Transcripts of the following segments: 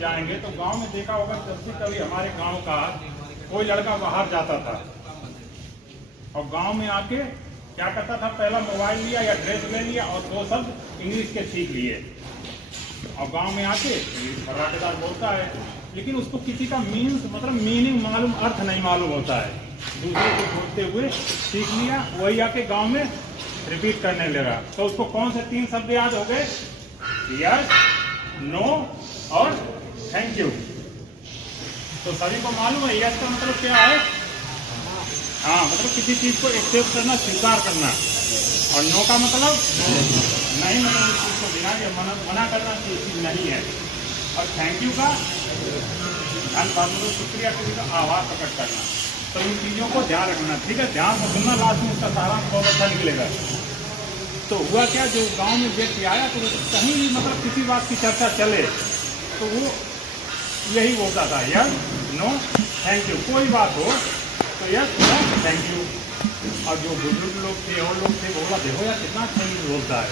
जाएंगे तो गांव में देखा होगा, जब भी कभी हमारे गांव का कोई लड़का बाहर जाता था और गांव में आके क्या करता था, पहला मोबाइल लिया या ड्रेस ले लिया और 2 शब्द इंग्लिश के सीख लिए और गांव में आके फर्राटेदार बोलता है, लेकिन उसको किसी का मतलब मीनिंग मालूम, अर्थ नहीं मालूम होता है। दूसरे को बोलते हुए सीख लिया, वही आके गांव में रिपीट करने लगा। तो उसको कौन से 3 शब्द याद हो गए? यस, नो और थैंक यू। तो सभी को मालूम है यस का मतलब क्या है? हाँ, मतलब किसी चीज को एक्सेप्ट करना, स्वीकार करना। और नो का मतलब नहीं, मतलब उस चीज को बिना या मना करना कि चीज नहीं है। और थैंक यू का धन्यवाद, मतलब शुक्रिया किसी का आभार प्रकट करना। तो इन चीजों को ध्यान रखना, ठीक है? ध्यान से सुनना, लास्ट में इसका सारांश बहुत अच्छा निकलेगा। तो हुआ क्या, जो गांव में व्यक्ति आया तो कहीं भी मतलब किसी बात की चर्चा चले तो वो यही बोलता था, यस, नो, थैंक यू। कोई बात हो तो यस, नो, थैंक यू। और जो बुजुर्ग लोग थे और लोग थे, बोला देखो यार कितना अच्छा बोलता है।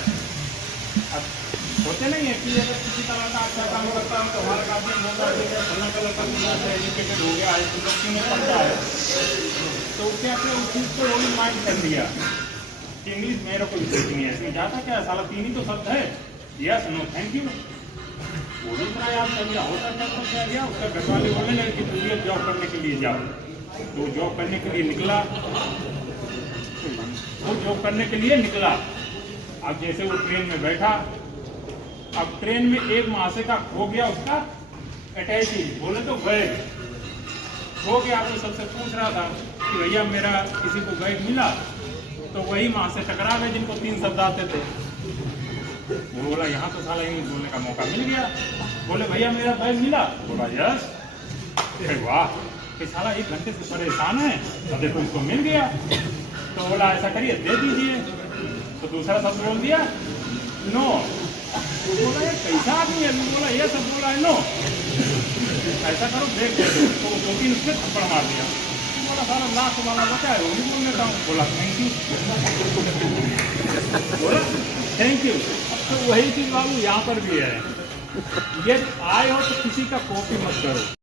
अब सोचे नहीं है कि अगर किसी तरह का अच्छा काम करता है तो हमारा काम फलना कलर का एजुकेटेड हो गया है, यूनिवर्सिटी में पढ़ता है, तो उसके अपने उस चीज़ को रोलिंग माइंड कर दिया कि इंग्लिश मेरे को भी सीखनी है। इसमें जाता क्या, साला 3 ही तो शब्द है, यस, नो, थैंक यू। वो भी इतना याद कर लिया, होता क्या तो क्या गया, उसका घर वाले बोलने लगे कि तुम ये जॉब करने के लिए जाओ। तो जॉब करने के लिए निकला, वो जॉब करने के लिए निकला। अब जैसे वो ट्रेन में बैठा, अब ट्रेन में एक महाशय का खो गया उसका अटैची, बोले तो बैग खो गया। तो सबसे पूछ रहा था कि भैया मेरा किसी को बैग मिला? तो वही महाशय टकरा गए जिनको 3 शब्द आते थे। वो बोला यहाँ तो साला इंग्लिश बोलने का मौका मिल गया। बोले भैया मेरा बैग मिला? बोला यस। वाह, कि साला 1 घंटे से परेशान है, अब देखो इसको मिल गया। तो बोला ऐसा करिए दे दीजिए। तो दूसरा शब्द बोल दिया, नो। तो बोला ये कैसा आदमी है? बोला ये सब बोला है नो, ऐसा करो ब्रेक दे दो। तो 2-3 उसने थप्पड़ मार दिया। बोला सारा लाख वाला बचा है, वो भी बोल लेता हूँ। बोला थैंक यू। बोला थैंक यू। अब तो वही चीज बाबू यहाँ पर भी है, ये आए हो तो किसी का कॉपी मत करो।